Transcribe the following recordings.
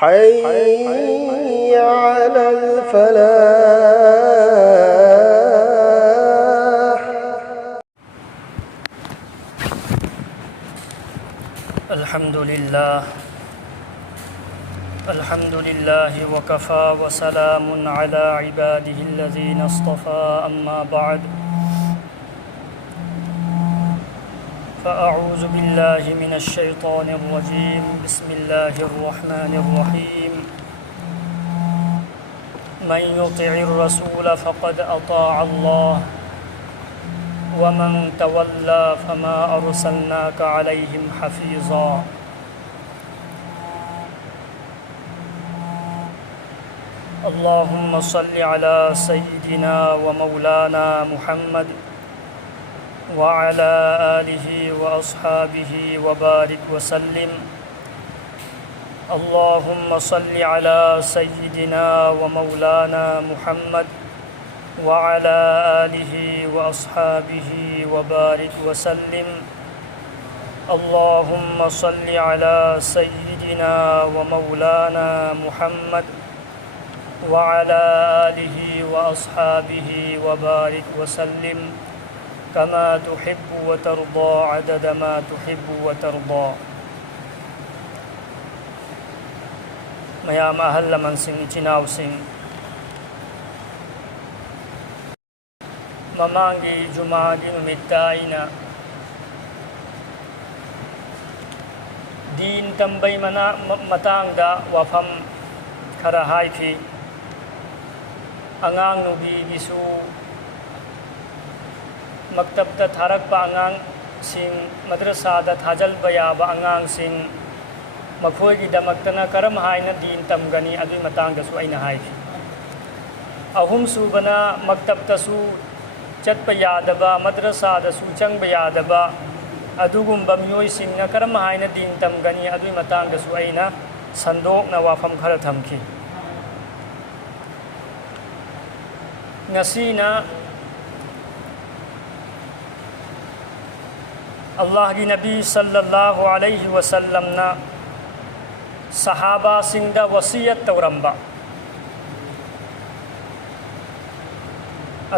حي على الفلاح. الحمد لله وكفى وسلام على عباده الذين اصطفى. أما بعد، فأعوذ بالله من الشيطان الرجيم. بسم الله الرحمن الرحيم. من يطع الرسول فقد أطاع الله ومن تولى فما أرسلناك عليهم حفيظا. اللهم صل على سيدنا ومولانا محمد وعلى آله وأصحابه وبارك وسلم. اللهم صل على سيدنا ومولانا محمد وعلى آله وأصحابه وبارك وسلم. اللهم صل على سيدنا ومولانا محمد وعلى آله وأصحابه وبارك وسلم كما تحب وترضى عدد ما تحب وترضى. ميام أهل من سن چناو سن ممانگي جمعة نمتائنا دين تنبي منا متانگ دا وفم خرهاي في angang nubi gisu maktab da tharak pa angang sing madrasa da thajal baya ba angang sing makhoi gi damaktana karam haina din tamgani adui matang da su aina hai ahum subana maktab ta su chat pa yadaba madrasa da su chang ba yadaba adugum bamyoi sing na karam haina din tamgani adui matang da su aina sandok na wafam khara thamki. Ngasina Allah ki Nabi sallallahu alaihi wasallam na sahaba singda wasiyat tawramba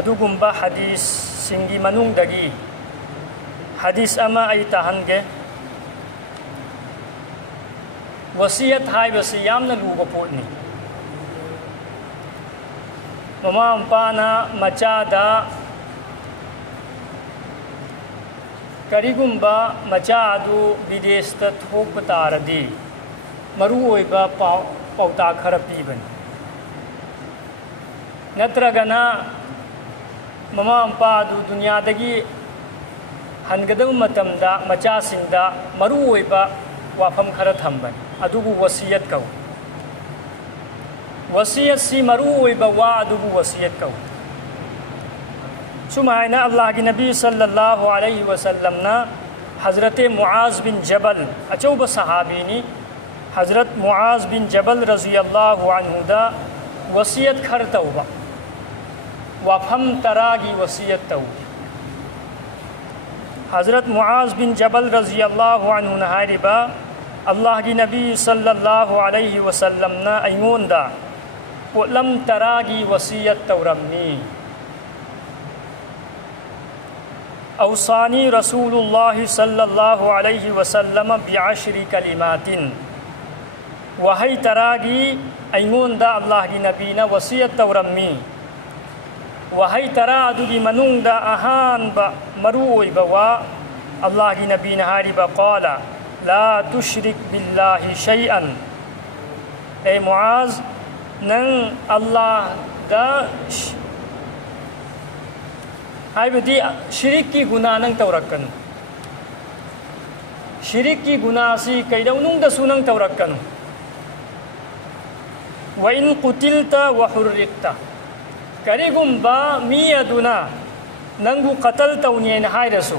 adugumba hadis singi manung dagi hadis ama ay tahange wasiyat haibasi yamna luba potni. Mama Ampana Machada Karigumba Machadu Bidesta Thokpataradi Maruoiba Pauta Kharapiban Natragana Mama Ampadu Dunyadagi Hangadam Matamda Machasinda Maruoiba Wafam Kharathamban Adubu Wasiyat Kau wasiyat si maruoiba wa adubu wasiyat kau. Sumayna Allah ki Nabi sallallahu alaihi wasallam na Hazrat Muaz bin Jabal achauba sahabi ni Hazrat Muaz bin Jabal raziyallahu anhu da wasiyat khar tauba wafam taragi wasiyat tau. Hazrat Muaz bin Jabal raziyallahu anhu na hariba Allah ki Nabi sallallahu alaihi wasallam na aingonda lam taragi wasiyat tawramni awsani Rasulullah sallallahu alaihi wasallam bi'ashri kalimatin wahai taragi aingonda Allah ki Nabi na wasiyat tawramni wahai taradu gi manungda ahan ba marui bawa Allah ki Nabi na hariba qala la tushrik billahi shay'an. Ay Muaz nang Allah da haibadi shirik ki guna nang tawrakkanu shirik ki guna si kaidaunung da sunang tawrakkanu wa in qutilta wa hurriqta karigumba miyaduna nangbu qatal tawniyan hairasu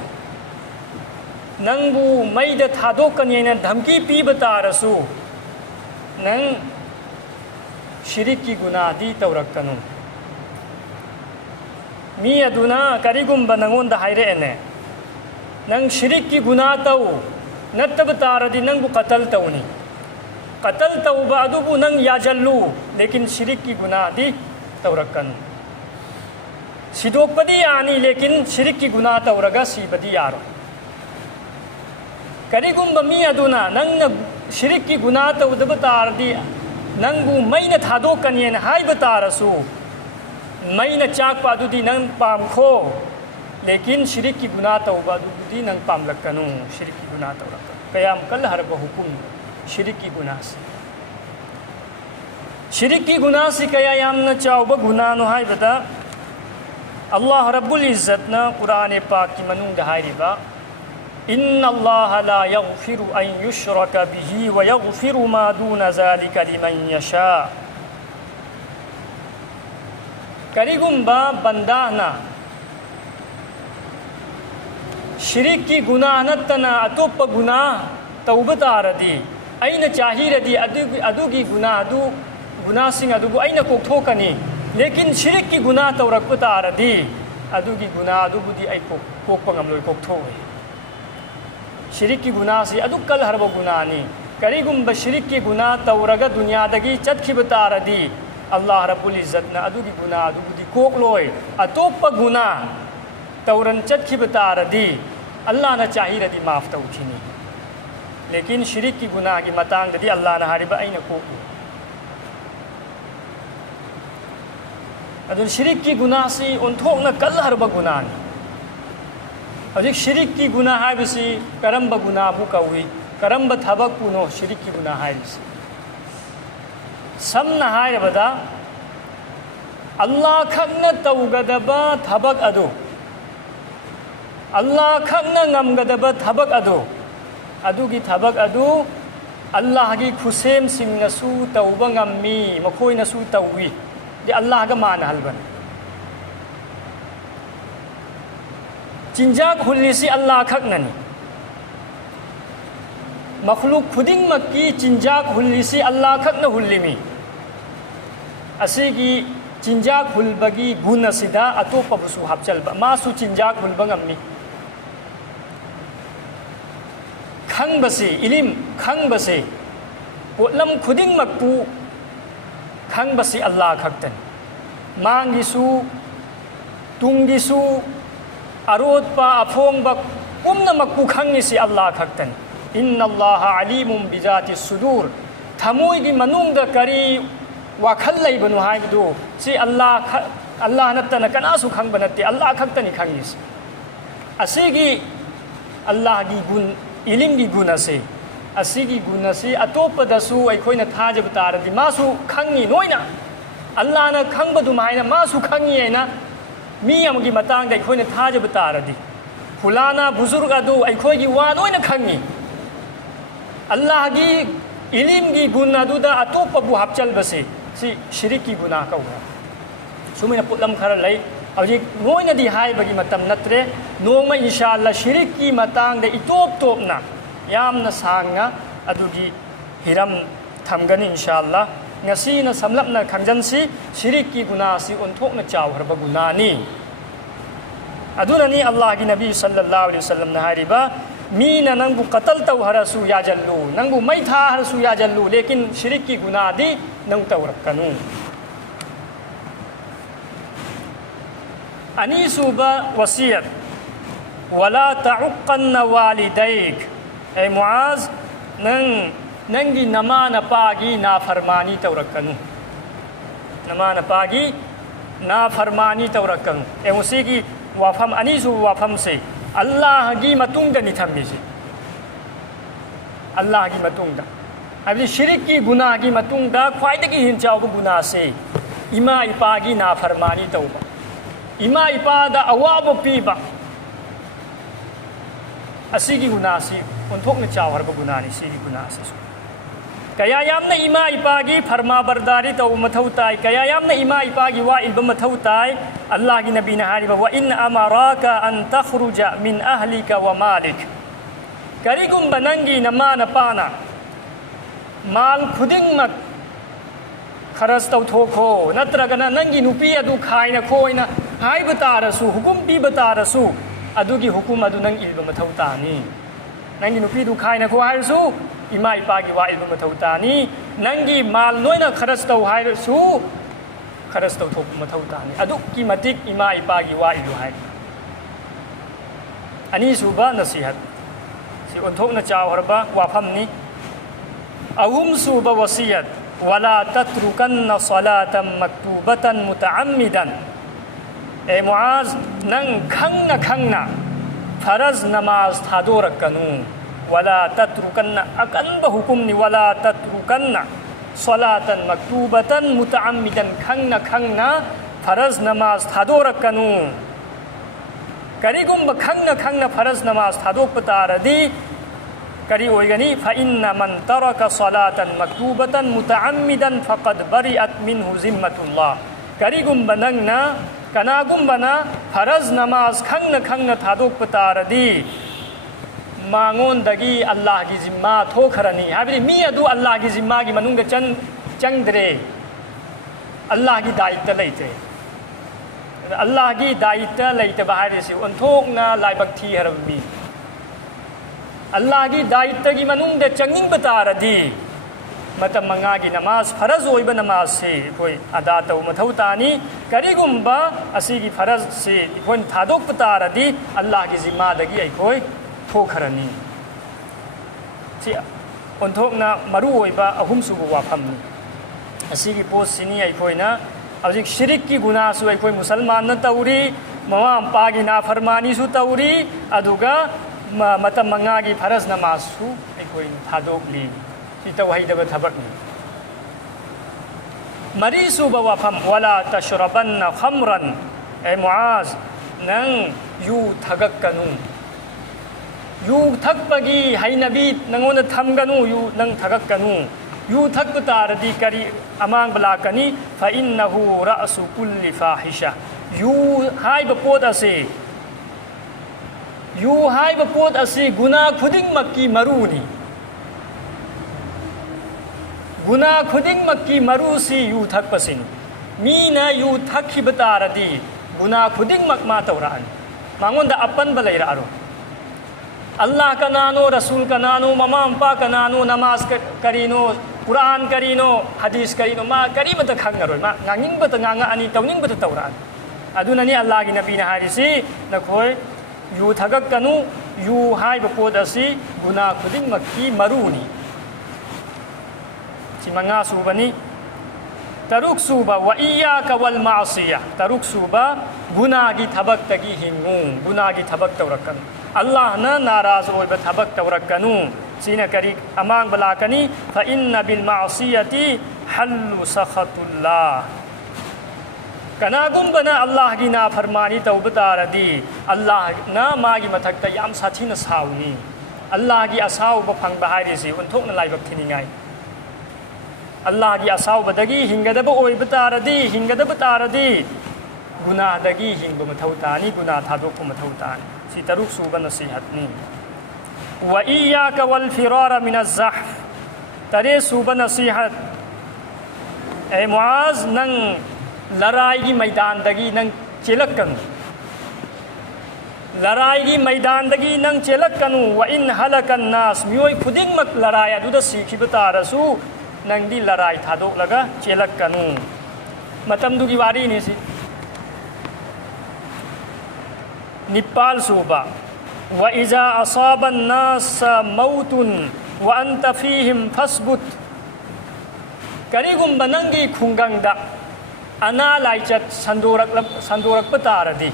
nangbu maida thadokaniyan dhamki pibatarasu nang shirik ki guna di tawrakkanu mi aduna karigumba nangonda hairene nang shirik ki guna taw nattab taradi nang bu qatal tawni कतल तौबा अदुबु नंग याजल्लू लेकिन शिरिक की गुनाह दी तौरकनु सिदोकपदी यानी लेकिन शिरिक की गुनाह तौरगा सीबदी यारो करिगुम्ब मी अदुना नंग शिरिक की गुनाह तौदब तारदी नंगबु मैना थादोकनियन हाइब तारसु मैना चाकपा अदुदी नंग पामखो लेकिन शिरिक की गुनाह तौबा अदुदी नंग पामलकनु शिरिक की गुनाह तौरक कयाम कल हरब हुकुम शिरिक की गुनाह से शिरिक की गुनाह से कया यामना चाउब गुनाह नो हाइबदा अल्लाह रब्बुल इज्जत ना कुरान पाक की मनुंग हाइरिबा इन्नल्लाह ला यगफिरु अन युश्रक बिही व यगफिरु मा दून ज़ालिका लिमन यशा करिगुम्बा बंदाना शिरिक की गुनाह नत्तना अतोप गुनाह तौबा तारदी अइना चाहिरदी अदुगी गुनाह अदु गुनाह सिंह अदुबु अइना कोक्थोकनी लेकिन शिरिक की गुनाह तौरक तारदी अदुगी गुनाह अदुबुदी अइ कोक्पा ngamloi कोक्थोए शिरिक की गुनाह से अदु कल हरबो गुनाहनी करिगुम्बा शिरिक की गुनाह तौरगा दुनियादगी चतखिब तारदी अल्लाह रब्बुल इज्जत ना अदुगी गुनाह अदुबुदी कोक्लोय अतोप गुनाह तौरन चतखिब तारदी अल्लाह ना चाहिरदी माफ तौखिनी लेकिन शिरिक की गुनाह की मतांगददी अल्लाह ना हारिबा अइना कोक्लो अदुन शिरिक की गुनाह से ओंथोकना कल हरबा गुनाहनी हजिक शिरिक की गुनाह हाइबसी करंबा गुनाह बु कौई करंबा थबक पुनो शिरिक की गुनाह हाइबसी समना हाइरबदा अल्लाह खकना तौगदबा थबक अदु अल्लाह खकना ngamगदबा थबक अदु अदुगी थबक अदु अल्लाह की खुसेम सिंगसु तौबा ngammi मखोइनसु तौवी दे अल्लाह का मान हलबन चिंजाक हुल्लिसी अल्लाह खकननी मखलूक खुदिंग मक्की चिंजाक हुल्लिसी अल्लाह खकन हुल्लिमी असीगी चिंजाक हुल्बगी गुण असिदा अतोपबसु हापचलबा मासु चिंजाक हुल्बा ngammi खंगबसे इलिम खंगबसे पोलम खुदिंग मक्पू खंगबसे अल्लाह खकतन मांगिसु तुंगिसु अरोदपा अफोंबा पुमनमक्पू खंगिसी अल्लाह खकतन इन्नल्लाह अलीमुम बिजाति सुदूर थमोइगी मनुंगदा करी वाखल लैबनु हाइबदु सि अल्लाह नत्तना कनासु खंगबा नत्ते अल्लाह खकतनी खंगिसी असीगी अल्लाह की गुण इलिम की गुण असे असीगी गुण असे अतोपदसु अखोइना थाजब तारदि मासु खंगी नोइना अल्लाह ना खंगबदु माइना मासु खंगी हैना मी अमगी मतांग दा अखोइना थाजब तारदि फुलाना बुजुर्ग अदु अखोइगी वा नोइना खंगी अल्लाह की इलिम की गुण अदुदा अतोपबु हापचलबसे सि शिरिक की गुनाह कौवा सुमिना पुलम खरा लै हजिक नोइनदी हाइबगी मतम नत्रे नोंमा इंशाअल्लाह शिरिक की मतांग दा इतोप तोपना यामना सांगा अदुगी हिरम थमगनी इंशाअल्लाह ngasi na samlapna khangjansi shirik ki guna si onthokna chawharba gunani adunani Allah gi nabi sallallahu alaihi wasallam na hariba mina nangbu qatal taw harasu ya jallu nangbu mai tha harasu ya jallu lekin shirik ki guna di nang tawrakanu ani suba wasiyat wala ta'uqqanna walidayk ay muaz नंगी नमा नपागी ना फरमानी तौरकनु नमा नपागी ना फरमानी तौरकनु एमुसी की वाफम अनीसु वाफम से अल्लाह की मतुंग निथमी से अल्लाह की मतुंग अभी शिरिक की गुनाह की मतुंग ख्वाइदगी हिंचाव गुनाह से इमा इपागी ना फरमानी तौबा इमा इपादा अवाब पीबा असीगी गुनाह से उन्थोकना चावहरब गुनाहनी सीगी गुनाह से कया यामना इमा इपागी फरमा बरदारी तौ मथौ ताई कया यामना इमा इपागी वा इल्ब मथौ ताई अल्लाह की नबी ने हारिबा व इन अमराका अन तखरुजा मिन अहलिका व मालिक करिगुम बनंगी नमा नपाना माल खुदिंग मक खरस तौ थोखो नत्रगना नंगी नुपी अदु खाइना खोइना हाइब तारसु हुकुम पी बतारसु अदुगी हुकुम अदु नंग इल्ब मथौ तानी नंगी नुपी दु खाइना खो हाइसु इमा इपागी वा इल्बु मथौ तानी नंगी माल लोइना खरच तौ हाइरसु खरच तौ थोक मथौ तानी अदुकी मतिक इमा इपागी वा इल्बु हाइ अनि सुबा नसीहत सि ओंथोकना चावरबा वाफमनी अहुम सुबा वसियत वला तत्रुकन्न सलातन मक्तूबतन मुतअम्मिदन ए मुआज नंग खंगना फरज नमाज थादोरकनु वला तत्रुकन्न अकनब हुकुमनि वला तत्रुकन्न सलातन मक्तूबतन मुतअम्मिदन खंगना फरज नमाज थादोरकनु करिगुम खंगना फरज नमाज थादोक तारदी करी ओइगनी फइन्न मन तरक सलातन मक्तूबतन मुतअम्मिदन फक़द बरिअत मिन्हु जिम्मतुल्लाह करिगुम बनंगना कनागुम्बना फरज नमाज खंगना थादोक तारदी मांगोंदगी अल्लाह की जिम्मा थोखरनी हाबिदि मी अदु अल्लाह की जिम्मा की मनुंग चंगद्रे अल्लाह की दायित्व लेते अल्लाह की दायित्व लेते बाहर से ओंथोकना लाइबक थी हरबी अल्लाह की दायित्व की मनुंग चंगिंग बतारदी मतम मंगा की नमाज फरज होइब नमाज से कोई अदा तौ मथौ तानी करिगुम्बा असी की फरज से कोई थादोक तारदी अल्लाह की जिम्मादगी अखोई थोखरनी सी ओंथोकना मरु होइबा अहुम सुबु वाफमनी असी की पोस्ट सिनी अखोइना हजिक शिरिक की गुनासु अखोई मुसलमान न तौरी ममा अंपा की नाफरमानी सु तौरी अदुगा मतम मंगा की फरज नमाज सु अखोई थादोक ली वहीदब थबकनी मरी सुब वफम वला तशरबन्न खमरन ए मुआज नंग यू थगकनु यू थकपगी हैनबी नंगोन थमगनु यू नंग थगकनु यू थकप तारदी करी अमांग बलाकनी फइन्नहु रअसु कुल्लि फाहिशा यू हाइब पोत असी गुना खुदिंग मक्की मरुनी गुना खुदिंगमक्की मरुसी यू थकपसिनी मीना यू थक्खिब तारदी गुना खुदिंगमक मा तौरान मांगोंदा अपनब लैरारो अल्लाह का नानो रसूल का नानो ममा अंपा का नानो नमाज करीनो कुरान करीनो हदीस करीनो मा करीबत खंगरो मा ngangingbत nganga ani tawningbत tauran adunani Allah gi nabi na harisi nakhoi yu thagak kanu yu haiba pod asi guna khudingmakki maruni मंगा सूबनी तरुक सूबा व इय्याका वल मासिया तरुक सूबा गुना की थबक तगी हिंगू गुना की थबक तौरकन अल्लाह न नाराज ओइब थबक तौरकनु सीना करी अमांग बलाकनी फइन्न बिल मासियति हल्लु सखतुल्लाह कनागुम्बना अल्लाह की नाफरमानी तौब तारदी अल्लाह न मागी मथक्ता याम साथी न साउनी अल्लाह की असाउ बफंग बहारिसी उनथोक न लाइबक थिनिंगाई अल्लाह की असाउबदगी हिंगदब ओइब तारदी गुनाहदगी हिंब मथौ तानी गुनाह थादोक मथौ तानी सी तरुक सूबा नसीहतनी व इय्याका वल फिरार मिन अज़्ज़हफ तरे सूबा नसीहत ए मुआज नंग लड़ाई की मैदानदगी नंग चेलक्कनु लड़ाई की मैदानदगी नंग चेलक्कनु व इन हलकन नास मियोय खुदिंगमक लड़ाई अदुदा सीखिब तारसु नंगदी लड़ाई थादोक लगा चेलक्कनु मतमदुगी वारी निसी निपाल सूबा व इजा असाबन नास मौतुन व अंत फीहिम फस्बुत करिगुम्ब नंगी खुंगंगदा अना लाइचत संदोरक तारदी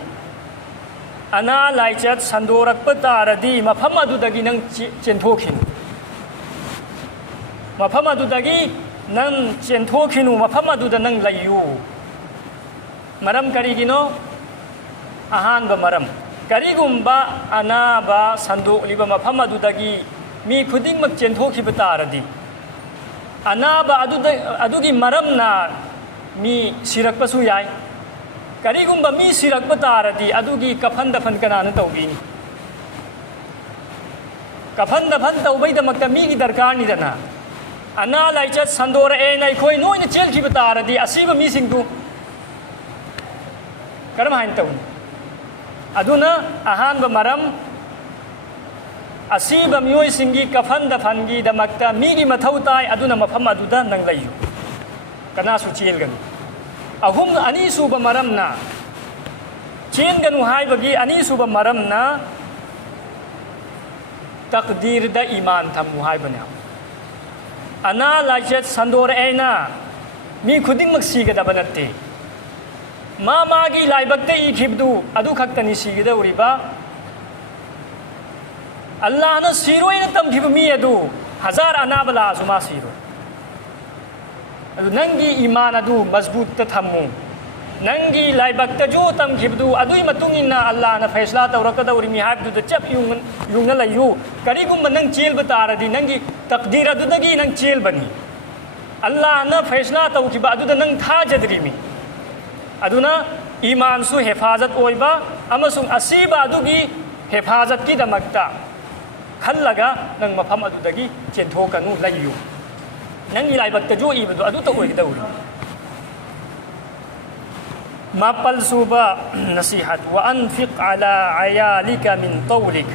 अना लाइचत संदोरक तारदी मफम अदुदगी नंग चेंथोखिनु मफम अदुदगी नंग चेंथोखिनु मफम अदुद नंग लयु मरम करिगिनो अहानब मरम करिगुम्बा अनाबा संदोकलिबा मफम अदुदगी मी खुदिंगमक चेंथोखिब तारदी अनाबा अदुगी मरमना मी सिरकपसु याय करिगुम्बा मी सिरकप तारदी अदुगी कफन दफन कनाना तौबीनी कफन दफन तौबैदमक्ता मीगी दरकार निदना अना लाइचत संदोर ए नैखोय नोइना चेलखिब तारदी असीबा मीसिंगदु करम हाइन तौनी अदुना अहानब मरम असीब मियोई सिंगी कफन दफनगी दमक्ता मीगी मथौ ताई अदुना मफम अदुदा नंग लैयु कनासु चेलगनु अहुम अनी सुब मरमना चेनगनु हाइबगी अनी सुब मरमना तकदीर द ईमान थमु हाइबने अना लाइचत संदोर एना मी खुदिंग मक सीगदब नत्ते मागी लाइबक्ते इखिबदु अदु खक्तनी सीगदौरिबा अल्लाह न सीरोइन तमखिब मी अदु हजार अनाबला जुमा सीरो नंगी ईमान अदु मजबूत थमु नंगी लाइबक्ते जो तमखिबदु अदुई मतुंगिना अल्लाह न फैसला तौरकदौरि मी हाबदु द चप युंग लयु करिगुम नंग चेल बतारदी नंगी तकदीर अदुदगी नंग चेल बनी अल्लाह न फैसला तौखिबा अदुद नंग थाजदरिमी अदुना ईमान सु हिफाजत ओइबा अमसुंग असीबा अदुगी हिफाजत की दमक्ता खल्लगा नंग मफम अदुदगी चेंथोकनु लयु नंगी लाइबक्ते जो इबदु अदु तो ओइदौरि मापल सुबा नसीहत व अनफिक अला अयालिका मिन तौलिक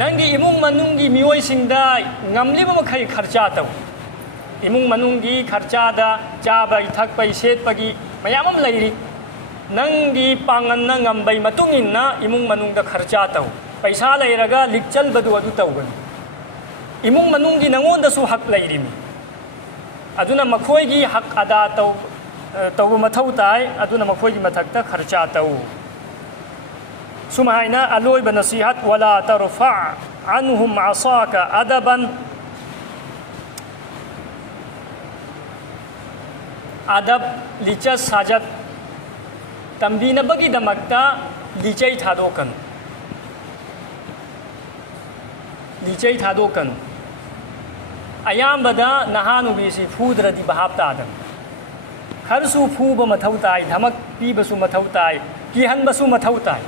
नंगी इमुंग मनुंगी मियोई सिंगदा ngamliba मखै खर्चा तौ इमुंग मनुंगी खर्चादा चाबा इथकपै सेटपगी मयामम लैरि नंगी पांगन्ना ngambay matungina इमुंग मनुंगदा खर्चा तौ पैसा लैरगा लिकचल बदु अदु तौगन इमुंग मनुंगी नंगोंदसु हक लैरिमि अदुना मखोयगी हक अदा तौ तौब मथौ ताय अदुना मखोयगी मथक्ता खर्चा तौ सुमाइना अलोइब नसीहत वला तरफा अनहुम असाका अदबन अदब लिचस साजत तंबीनबगी दमक्ता लिचै थादोकन अयामबदा नहानुबीसी फूद्रदी बहाब तादन खरसु फूब मथौ ताय धमक पीबसु मथौ ताय किहनबसु मथौ ताय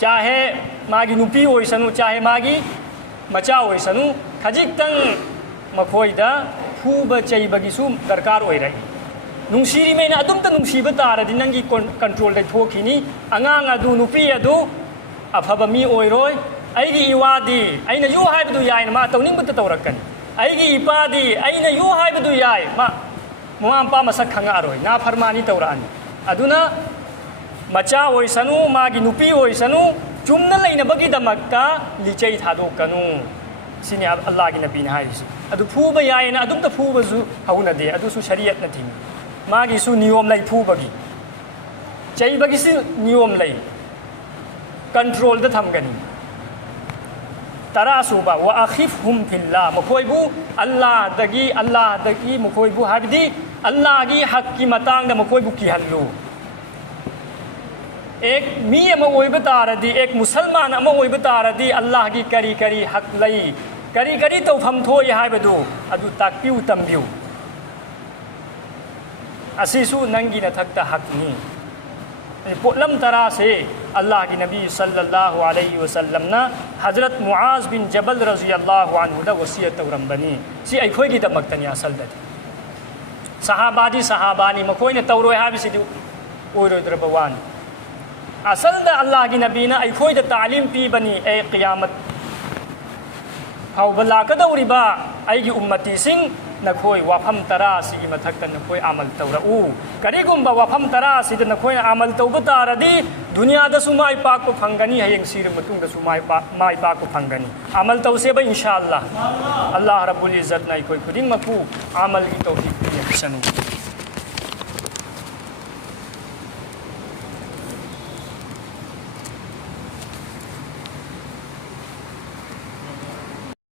चाहे मागी नुपी ओइसनु चाहे मागी मचा ओइसनु खजिक्तंग मखोइदा फूब चैबगिसु दरकार ओइरई नुंसीरी मेना अदुमता नुंसीब तारदि नंगी कंट्रोल दे थोखिनी अंगांग अदु नुपी अदु अफबा मी ओइरोय अइगी इवादी अइना यु हाइबदु याय मा तौनिंगबत तौरकन अइगी इपादी अइना यु हाइबदु याय मा ममांपा मसक खंगा अरोय ना फरमानी तौरानी अदुना मचा ओइसनु मागी नुपी ओइसनु चुमना लैनबगी दमक्ता लिचै थादोकनु सिने अल्लाह की नबी ने हाइसु अदु फूब यायना अदुमता फूबसु हौनदे अदुसु शरीयत नथि मागी सु नियम लै फूबगी चैबगी सु नियम लै कंट्रोल द थमगनी तरासुबा व अखिफहुम फिल्लाह मखोइबु अल्लाह दगी मखोइबु हाबदी अल्लाह की हक की मतांग द मखोइबु किहल्लु एक मी अमा ओइब तारदी एक मुसलमान अमा ओइब तारदी अल्लाह की करी करी हक लै करी करी तौफम थोय हाइबदु अदु ताकपिउ तंबिउ असीसु नंगी नथक्ता हकनी पोलम तरा से अल्लाह की नबी सल्लल्लाहु अलैहि वसल्लम ना हजरत मुआज बिन जबल रज़ियल्लाहु अन्हु दा वसियत तौरंबनी सी अखोयगी दमक्तनी असलदि सहाबादी सहाबानी मखोयने तौरोय हाबिसिदि ओइरोद्रब वानी असलदा अल्लाह की नबी ना अखोयदा तालीम पीबनी ए क़ियामत फाउबा लाकदौरिबा अइगी उम्मती सिंह नखोय वाफम तरा सिगी मथक्ता नखोय अमल तौरउ करिगुम्बा वाफम तरा सिद नखोय अमल तौब तारदी दुनिया दसु माय पाक फंगनी हयंग सिर मतुंग दसु माय पाक फंगनी अमल तौसेबा इंशाअल्लाह अल्लाह रब्बुल इज्जत नाय कोई खुदिन मकु अमल की तौफीक दिसनु